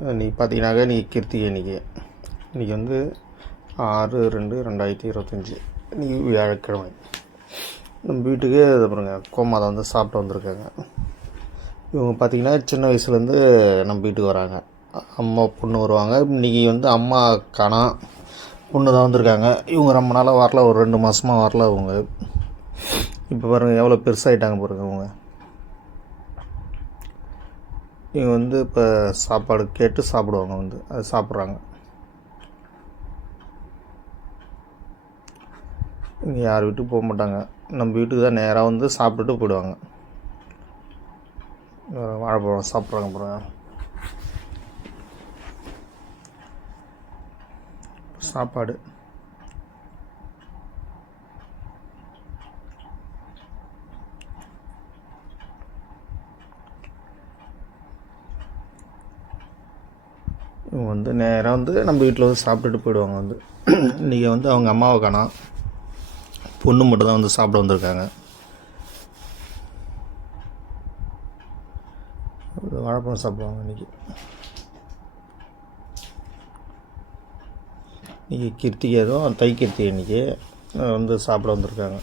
இன்றைக்கி பார்த்தீங்கன்னாக்க இன்றைக்கி கிருத்திகை இன்றைக்கி இன்றைக்கி வந்து ஆறு ரெண்டு ரெண்டாயிரத்தி இருபத்தஞ்சி. இன்றைக்கி வியாழக்கிழமை. நம்ம வீட்டுக்கு இது பாருங்க கோமாதா வந்து சாப்பிட்டு வந்திருக்காங்க. இவங்க பார்த்தீங்கன்னா சின்ன வயசுலேருந்து நம்ம வீட்டுக்கு வராங்க. அம்மா பொண்ணு வருவாங்க. இன்றைக்கி வந்து அம்மா காணோம் பொண்ணு தான் வந்திருக்காங்க. இவங்க ரொம்ப நாளாக வரல. ஒரு ரெண்டு மாதமாக வரல அவங்க இப்போ பாருங்கள் எவ்வளோ பெருசாகிட்டாங்க பாருங்கள் இவங்க. இவங்க வந்து இப்போ சாப்பாடு கேட்டு சாப்பிடுவாங்க வந்து அது சாப்பிட்றாங்க. இங்கே யார் வீட்டுக்கு போக மாட்டாங்க. நம்ம வீட்டுக்கு தான் நேராக வந்து சாப்பிட்டுட்டு போயிடுவாங்க. வாழைப்பழம் சாப்பிட்றாங்க அப்புறம் சாப்பாடு. இவங்க வந்து நேராக வந்து நம்ம வீட்டில் வந்து சாப்பிட்டுட்டு போயிடுவாங்க வந்து. இன்றைக்கி வந்து அவங்க அம்மாவை காணா பொண்ணு மட்டும் தான் வந்து சாப்பிட வந்திருக்காங்க. வாழைப்பழம் சாப்பிடுவாங்க இன்றைக்கி இன்றைக்கி கிருத்திகை எதுவும் தை கிருத்திகை இன்றைக்கி வந்து சாப்பிட வந்திருக்காங்க.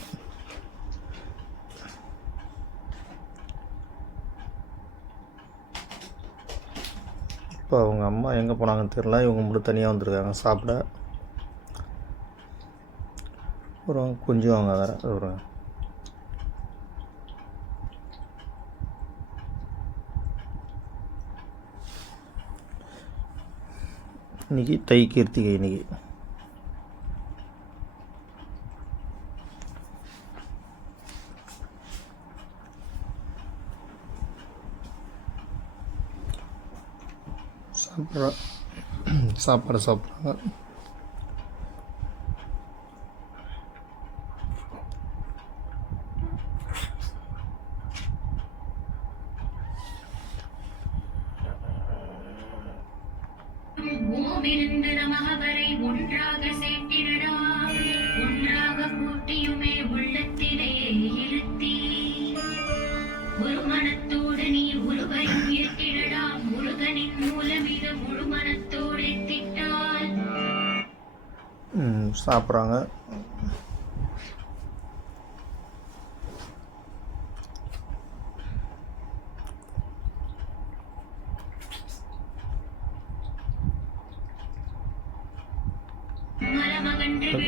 இப்போ அவங்க அம்மா எங்கே போனாங்கன்னு தெரில இவங்க மட்டும் தனியாக வந்திருக்காங்க. சாப்பிட. அப்புறம் கொஞ்சம் அவங்க வேறு ஒரு இன்னைக்கு தை கீர்த்திகை இன்னைக்கு. சாப்பிட்ற சாப்பாடு சாப்பிட்றாங்க. ஓமிருந்து நமக வரை ஒன்றாக சேர்த்திடடா. ஒன்றாக கூட்டியுமே உள்ளத்திலே சாப்பிட்றாங்க.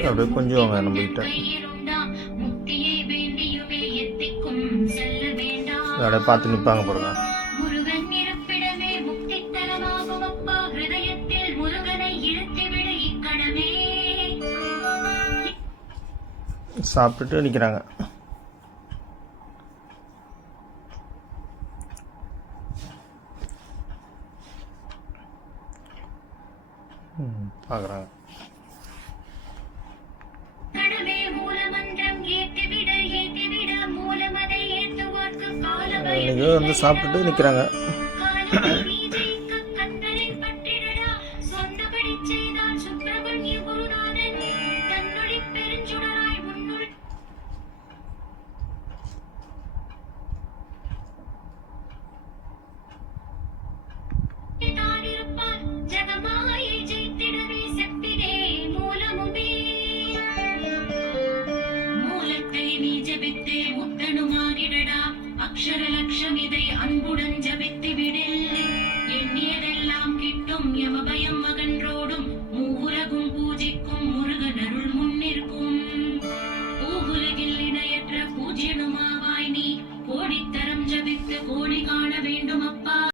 அப்படியே கொஞ்சுவாங்க நம்ம கிட்ட கையிலுண்டாம் முக்தியை வேண்டியுமே எத்திக்கும். செல்ல வேண்டாம். அப்படியே பார்த்து நிற்பாங்க பாருங்க. முருகன் இருப்பிடமே முக்தித்தலமாகும் அப்பா. ஹிருதயத்தில் முருகனை இழுத்துவிட சாப்பிட்டுட்டு நிற்கிறாங்க பார்க்குறாங்க வந்து சாப்பிட்டுட்டு நிற்கிறாங்க அக்ஷர லட்சம் இதை அன்புடன் ஜபித்து